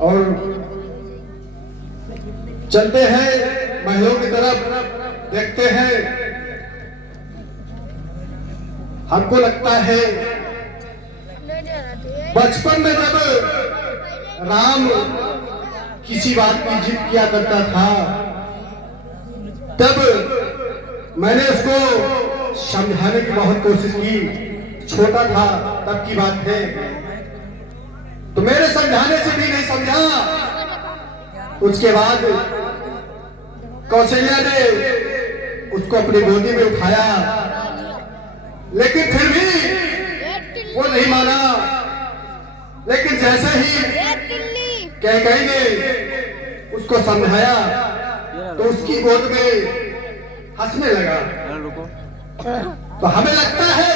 और चलते हैं महलों की तरफ, देखते हैं। हमको लगता है बचपन में जब राम किसी बात की जिद किया करता था, तब मैंने उसको समझाने की बहुत कोशिश की। छोटा था तब की बात है, तो मेरे समझाने से भी नहीं समझा। उसके बाद कौशल्या ने उसको अपनी गोदी में उठाया, लेकिन फिर भी वो नहीं माना। लेकिन जैसे ही कैकेयी ने उसको समझाया तो उसकी गोद में हंसने लगा। तो हमें लगता है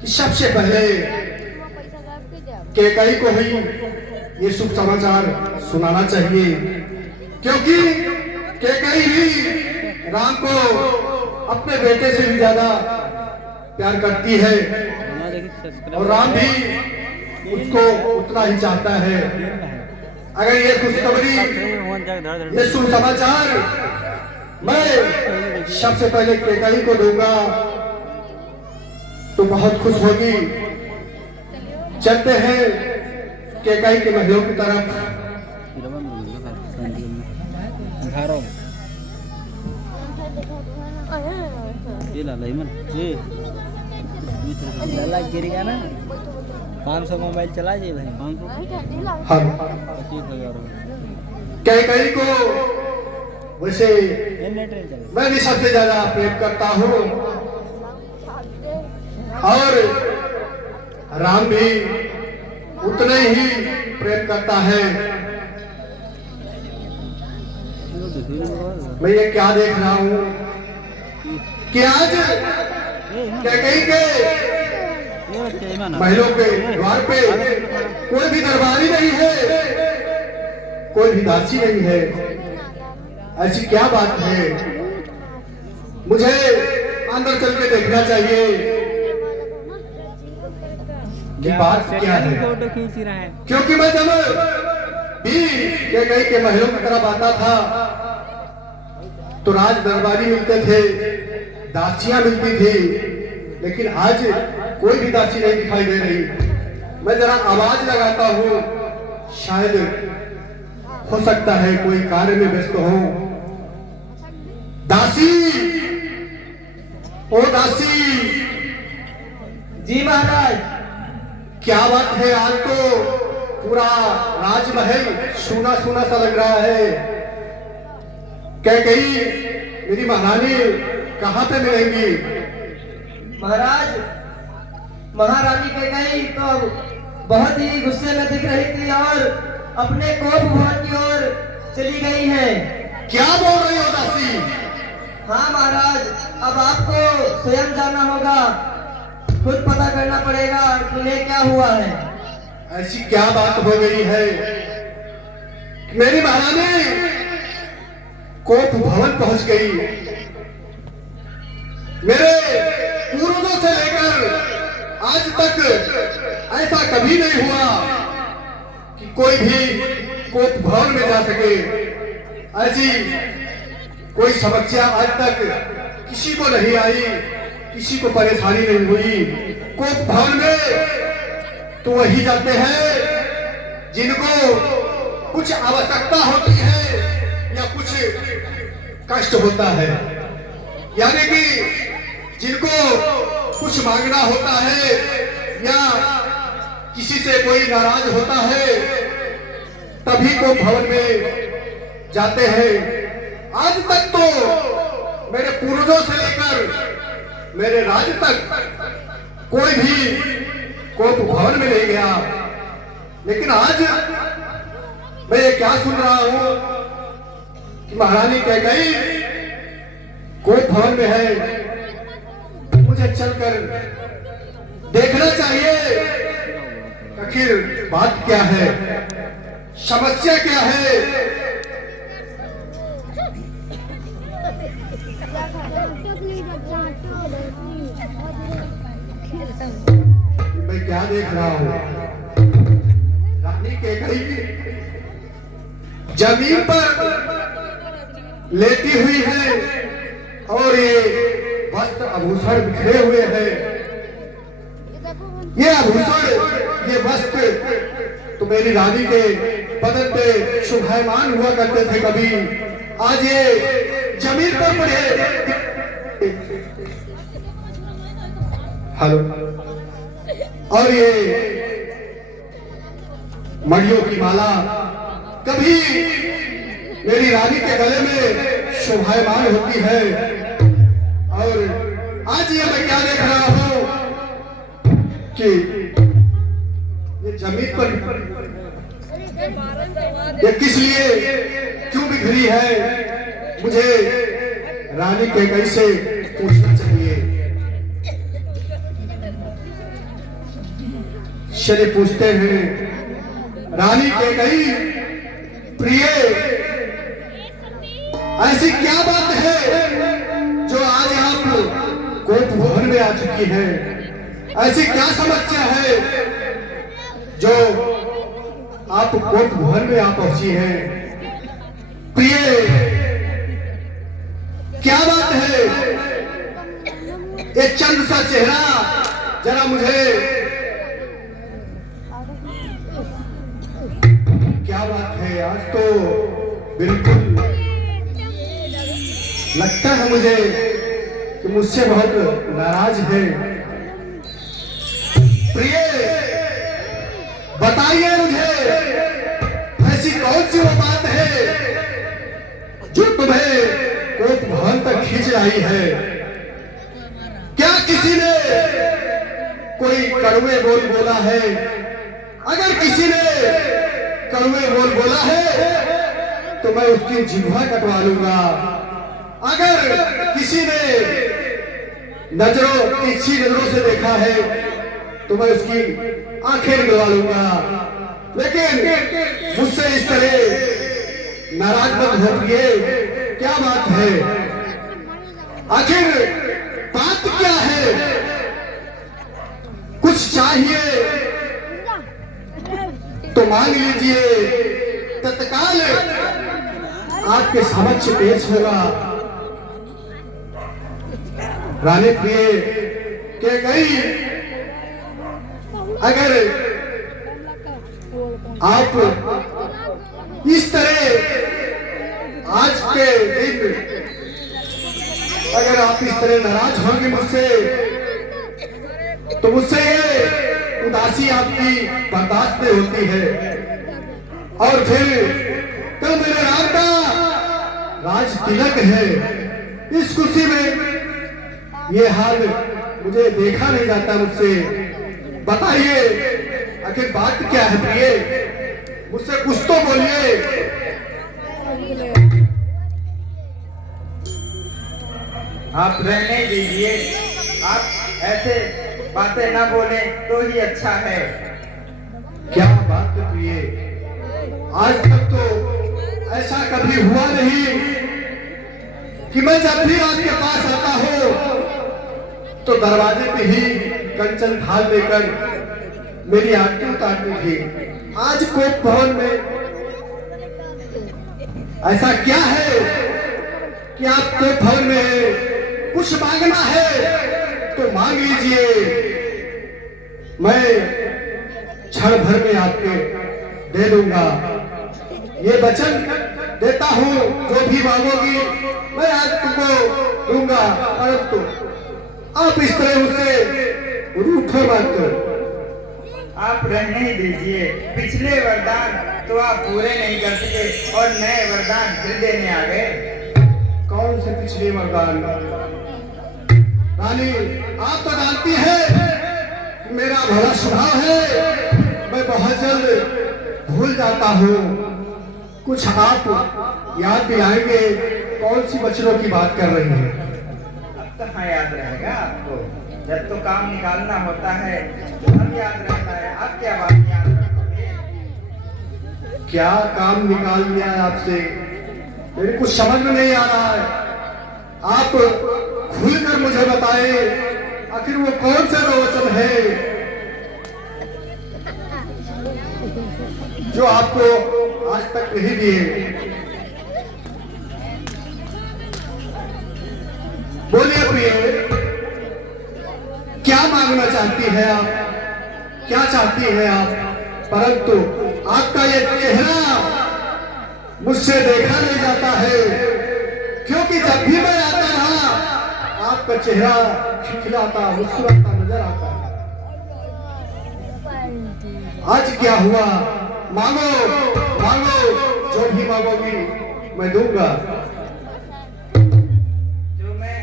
कि सबसे पहले कैकेयी को ही ये शुभ समाचार सुनाना चाहिए, क्योंकि कैकेयी भी राम को अपने बेटे से भी ज्यादा प्यार करती है और राम भी उसको उतना ही चाहता है। अगर ये खुशखबरी, ये शुभ समाचार मैं सबसे पहले कैकेयी को दूंगा तो बहुत खुश होगी। चलते हैं कैकेयी के महलों की तरफ। गिरेगा ना 500 मोबाइल चला जी भाई। 500 हम 25,000 कैकेयी को वैसे मैं भी सबसे ज्यादा प्रेम करता हूँ और राम भी उतने ही प्रेम करता है। मैं ये क्या देख रहा हूँ कि आज कैकेयी के महलों के द्वार पे कोई भी दरबारी नहीं है, कोई भी दासी नहीं है। ऐसी क्या बात है? मुझे अंदर चल के देखना चाहिए कि बात क्या है, क्योंकि मैं जब भी कैकेयी के महलों की तरफ आता था तो राज दरबारी मिलते थे, दासियां मिलती थी, लेकिन आज कोई भी दासी नहीं दिखाई दे रही। मैं जरा आवाज लगाता हूँ, शायद हो सकता है कोई कार्य में व्यस्त हो। दासी, ओ दासी। जी महाराज। क्या बात है, आज तो पूरा राजमहल सूना सूना सा लग रहा है। कैकेयी मेरी महारानी कहाँ पे मिलेंगी? महाराज, महारानी कैकेयी तो बहुत ही गुस्से में दिख रही थी और अपने कोप भवन की ओर चली गई है। क्या बोल रही हो दासी? हाँ महाराज, अब आपको स्वयं जाना होगा, खुद पता करना पड़ेगा कि उन्हें क्या हुआ है। ऐसी क्या बात हो गई है? मेरी महारानी कोप भवन पहुंच गई। मेरे पूर्वजों से लेकर आज तक ऐसा कभी नहीं हुआ कि कोई भी कोप भवन में जा सके। ऐसी कोई समस्या आज तक किसी को नहीं आई, किसी को परेशानी नहीं हुई। कोप भवन में तो वही जाते हैं जिनको कुछ आवश्यकता होती है या कुछ कष्ट होता है, यानी कि जिनको कुछ मांगना होता है या किसी से कोई नाराज होता है, तभी को भवन में जाते हैं। आज तक तो मेरे पूर्वजों से लेकर मेरे राज तक कोई भी कोप भवन में नहीं गया, लेकिन आज मैं ये क्या सुन रहा हूं कि महारानी कैकेयी कोप भवन में है। मुझे चलकर देखना चाहिए आखिर बात क्या है, समस्या क्या है। मैं क्या देख रहा हूँ? रानी कैकई जमीन पर लेटी हुई है और ये वस्त्र आभूषण बिखरे हुए हैं। ये आभूषण, ये वस्त्र तो मेरी रानी के बदन पे शोभायमान हुआ करते थे कभी, आज ये जमीन पर पड़े। हेलो। और ये मड़ियों की माला कभी मेरी रानी के गले में शोभायमान होती है, और आज ये मैं क्या देख रहा हूं कि ये जमीन पर ये किस लिए क्यों बिखरी है, मुझे रानी कैकई से पूछना चाहिए। शनि पूछते हैं, रानी कैकई प्रिय, ऐसी क्या बात है जो आज आप कोप भवन में आ चुकी है? ऐसी क्या समस्या है जो आप कोप भवन में आ पहुंची है? प्रिय, क्या बात है? एक चंद सा चेहरा जरा मुझे, क्या बात है? आज तो बिल्कुल लगता है मुझे कि मुझसे बहुत नाराज है। प्रिय, बताइए मुझे, ऐसी कौन सी वो बात है जो तुम्हें कोप भवन तक खींच लाई है? क्या किसी ने कोई कड़वे बोल बोला है? अगर किसी ने कड़वे बोल बोला है तो मैं उसकी जिह्वा कटवा लूंगा। अगर किसी ने तिरछी नजरों से देखा है तो मैं उसकी आंखें निकलवा लूंगा। लेकिन मुझसे इस तरह नाराज मत होइए, क्या बात है? आखिर बात क्या है? कुछ चाहिए तो मांग लीजिए, तत्काल आपके समक्ष पेश होगा। रानी प्रिय कैकई, अगर आप इस तरह आज के दिन, अगर आप इस तरह नाराज होंगे मुझसे, तो मुझसे ये उदासी आपकी बर्दाश्त नहीं होती है। और फिर कल मेरे राम का राज तिलक है, इस खुशी में ये हाल मुझे देखा नहीं जाता मुझसे। बताइए आखिर बात क्या है प्रिय? मुझसे कुछ तो बोलिए। आप रहने दीजिए, आप ऐसे बातें ना बोले तो ही अच्छा है। क्या बात है प्रिय? आज तक तो ऐसा कभी हुआ नहीं कि मैं जब भी आपके पास आता हूँ तो दरवाजे पे ही कंचन थाल लेकर मेरी आरती उतारती थी। आज कोप भवन में ऐसा क्या है कि आप कोप भवन में कुछ मांगना है तो मांग लीजिए, मैं क्षण भर में आपके दे दूंगा। ये वचन देता हूँ, जो भी मांगोगी मैं आज तुमको दूंगा, परंतु आप इस तरह मुझसे रूठो मत। आप रहने ही दीजिए, पिछले वरदान तो आप पूरे नहीं कर सके और नए वरदान फिर देने आ गए। कौन से पिछले वरदान? रानी, आप तो जानती है मेरा भला स्वभाव है, मैं बहुत जल्द भूल जाता हूँ। कुछ आप याद दिलाएंगे, कौन सी वचनों की बात कर रही हैं? अब कहाँ याद रहेगा आपको? जब तो काम निकालना होता है तब याद रहता है। आप क्या बात याद रखोगे? क्या काम निकाल लिया है आपसे? मेरे कुछ समझ में नहीं आ रहा है। आप खुलकर मुझे बताएं, आखिर वो कौन से दो वचन है? जो आपको आज तक नहीं दिए। बोलिए प्रिय, क्या मांगना चाहती है आप, क्या चाहती है आप? परंतु आपका ये चेहरा मुझसे देखा नहीं जाता है, क्योंकि जब भी मैं आता रहा आपका चेहरा खिलखिलाता मुस्कुराता नजर आता है। आज क्या हुआ? मांगो मांगो, जो भी मांगोगी मैं दूंगा। जो मैं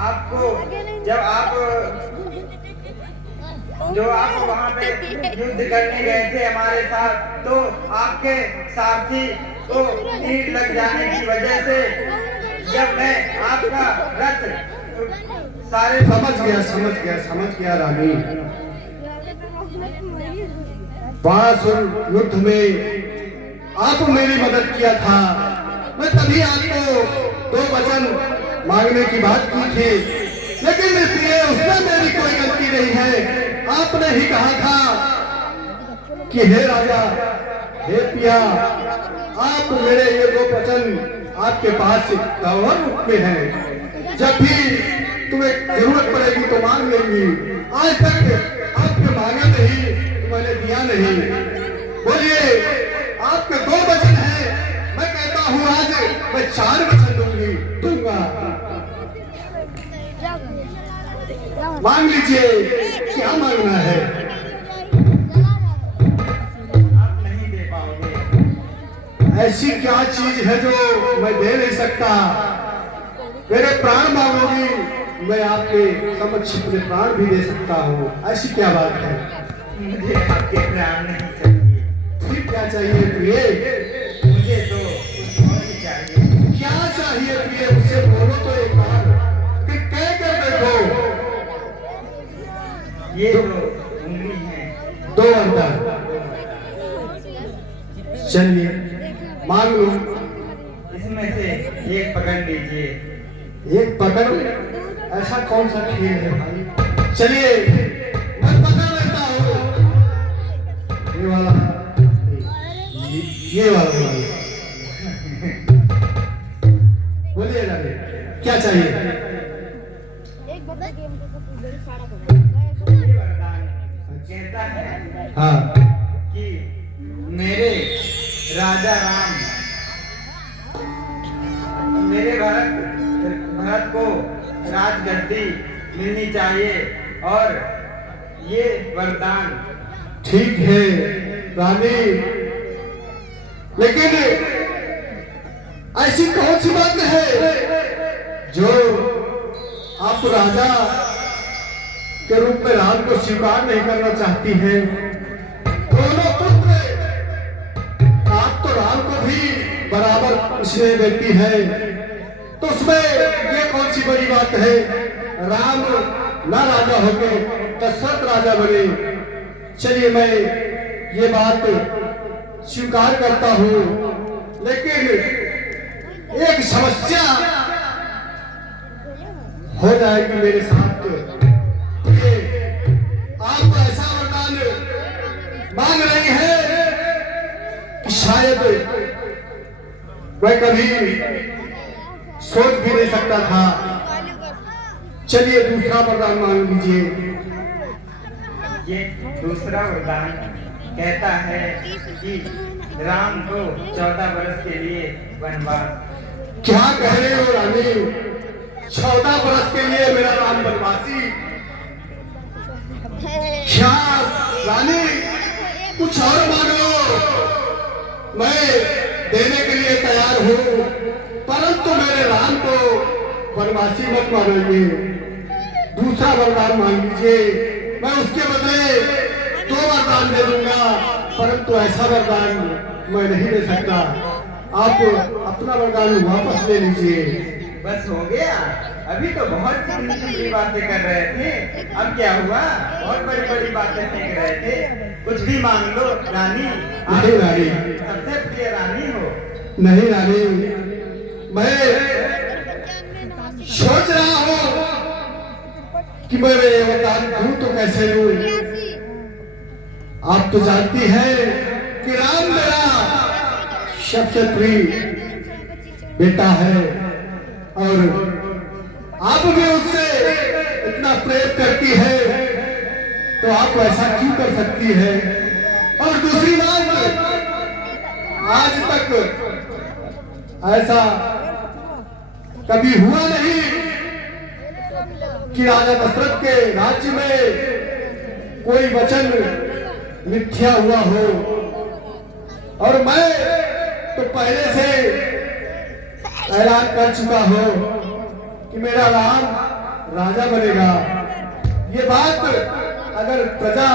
आपको जो आप वहाँ पे युद्ध करने गए थे हमारे साथ, तो आपके सारथी को तीर लग जाने की वजह से जब मैं आपका रथ सारे समझ गया रानी। बाणासुर युद्ध में आप मेरी मदद किया था, मैं तभी आपको 2 वचन मांगने की बात की थी, लेकिन इसलिए उसमें मेरी कोई गलती नहीं है। आपने ही कहा था कि हे राजा, हे पिया, आप मेरे ये 2 वचन आपके पास दावर रूप में हैं, जब भी तुम्हें जरूरत पड़ेगी तो मांग लेंगी। आज तक आपने मांगा नहीं, मैंने दिया नहीं। बोलिए, आपके 2 वचन हैं, मैं कहता हूँ आज मैं 4 वचन दूंगा। मांग लीजिए, क्या मांगना है? आप नहीं दे पाओगे। ऐसी क्या चीज है जो मैं दे नहीं सकता? मेरे प्राण मांगोगी, मैं आपके समक्ष अपने प्राण भी दे सकता हूँ। ऐसी क्या बात है? मुझे आपके प्राण नहीं चाहिए। फिर क्या चाहिए प्रिय? मुझे तो कुछ और ही चाहिए। क्या चाहिए प्रिय? मुझसे बोलो तो एक बार, फिर कह कर देखो। ये 2 उंगली हैं। 2 वरदान, चलिए मांग लो। इसमें से एक पकड़ लीजिए। एक पकड़? ऐसा कौन सा खेल है भाई? चलिए मैं पकड़ लेता हूँ। ये वाला, ये वाला। बोलिए रानी, क्या चाहिए? ये वरदान कहता है हाँ, कि मेरे राजा राम, मेरे भरत को राजगद्दी मिलनी चाहिए, और ये वरदान। ठीक है रानी, लेकिन ऐसी कौन सी बात है जो आप राजा के रूप में राम को स्वीकार नहीं करना चाहती है? दोनों पुत्र, आप तो राम को भी बराबर स्नेह देती है, तो उसमें ये कौन सी बड़ी बात है? राम ना राजा होके दशरथ राजा बने। चलिए मैं ये बात स्वीकार करता हूँ, लेकिन एक समस्या हो जाएगी मेरे साथ। ये आप ऐसा वरदान मांग रही है कि शायद मैं कभी सोच भी नहीं सकता था। चलिए दूसरा वरदान मांग लीजिए। ये दूसरा वरदान कहता है कि राम को 14 वर्ष के लिए वनवास। क्या कह रहे हो रानी? 14 वर्ष के लिए मेरा राम वनवासी? क्या रानी, कुछ और मांगो, मैं देने के लिए तैयार हूँ, परंतु मेरे राम को वनवासी मत मानिए। दूसरा वरदान मांग लीजिए, मैं उसके बदले 2 वरदान दे दूंगा, परंतु ऐसा वरदान मैं नहीं दे सकता। आप अपना वरदान वापस ले लीजिए। बस हो गया? अभी तो बहुत चिकनी बातें कर रहे थे, अब क्या हुआ? बहुत बड़ी बड़ी बातें फेंक रहे थे। कुछ भी मांग लो रानी, आप नहीं रानी, सबसे प्रिय रानी हो। नहीं रानी, मैं सोच रहा हूँ कि मैं वरदान दूं तो कैसे दूं। आप तो जानती हैं कि राम मेरा सबसे प्रिय बेटा है और आप भी उससे इतना प्रेम करती है, तो आप ऐसा क्यों कर सकती है? और दूसरी बात, आज तक ऐसा कभी हुआ नहीं कि राजा दशरथ के राज्य में कोई वचन मिथ्या हुआ हो। और मैं तो पहले से ऐलान कर चुका हूं कि मेरा राम राजा बनेगा। ये बात अगर प्रजा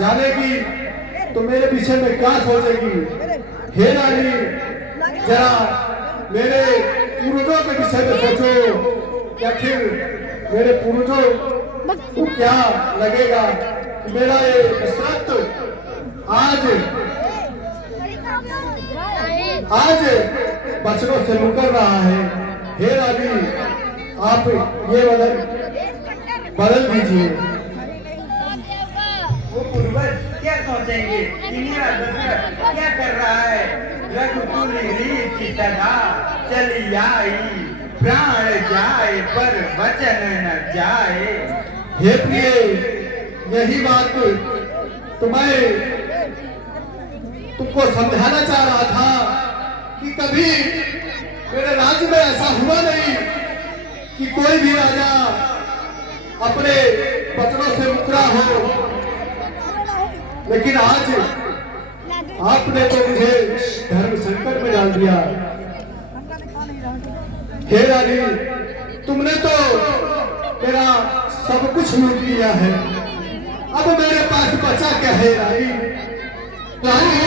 जानेगी तो मेरे पीछे में क्या सोचेगी? हे रानी, जरा मेरे पूर्वजों के विषय में सोचो कि आखिर मेरे पूर्वजों को क्या लगेगा कि मेरा ये दशरथ आज बचनों से मुकर रहा है। हे रानी, आप ये बदल दीजिए। वो पूर्वज क्या सोचेंगे कि मेरा दशरथ क्या कर रहा है? रघुकुल रीत की सदा चली आई, प्राण जाए पर वचन न जाए। हे प्रिय, यही बात तो मैं तुमको समझाना चाह रहा था कि कभी मेरे राज्य में ऐसा हुआ नहीं कि कोई भी राजा अपने वचनों से मुकरा हो, लेकिन आज आपने तो मुझे धर्म संकट में डाल दिया। हे रानी, तुमने तो मेरा सब कुछ लूट लिया है, अब मेरे पास बचा क्या है रानी? रानी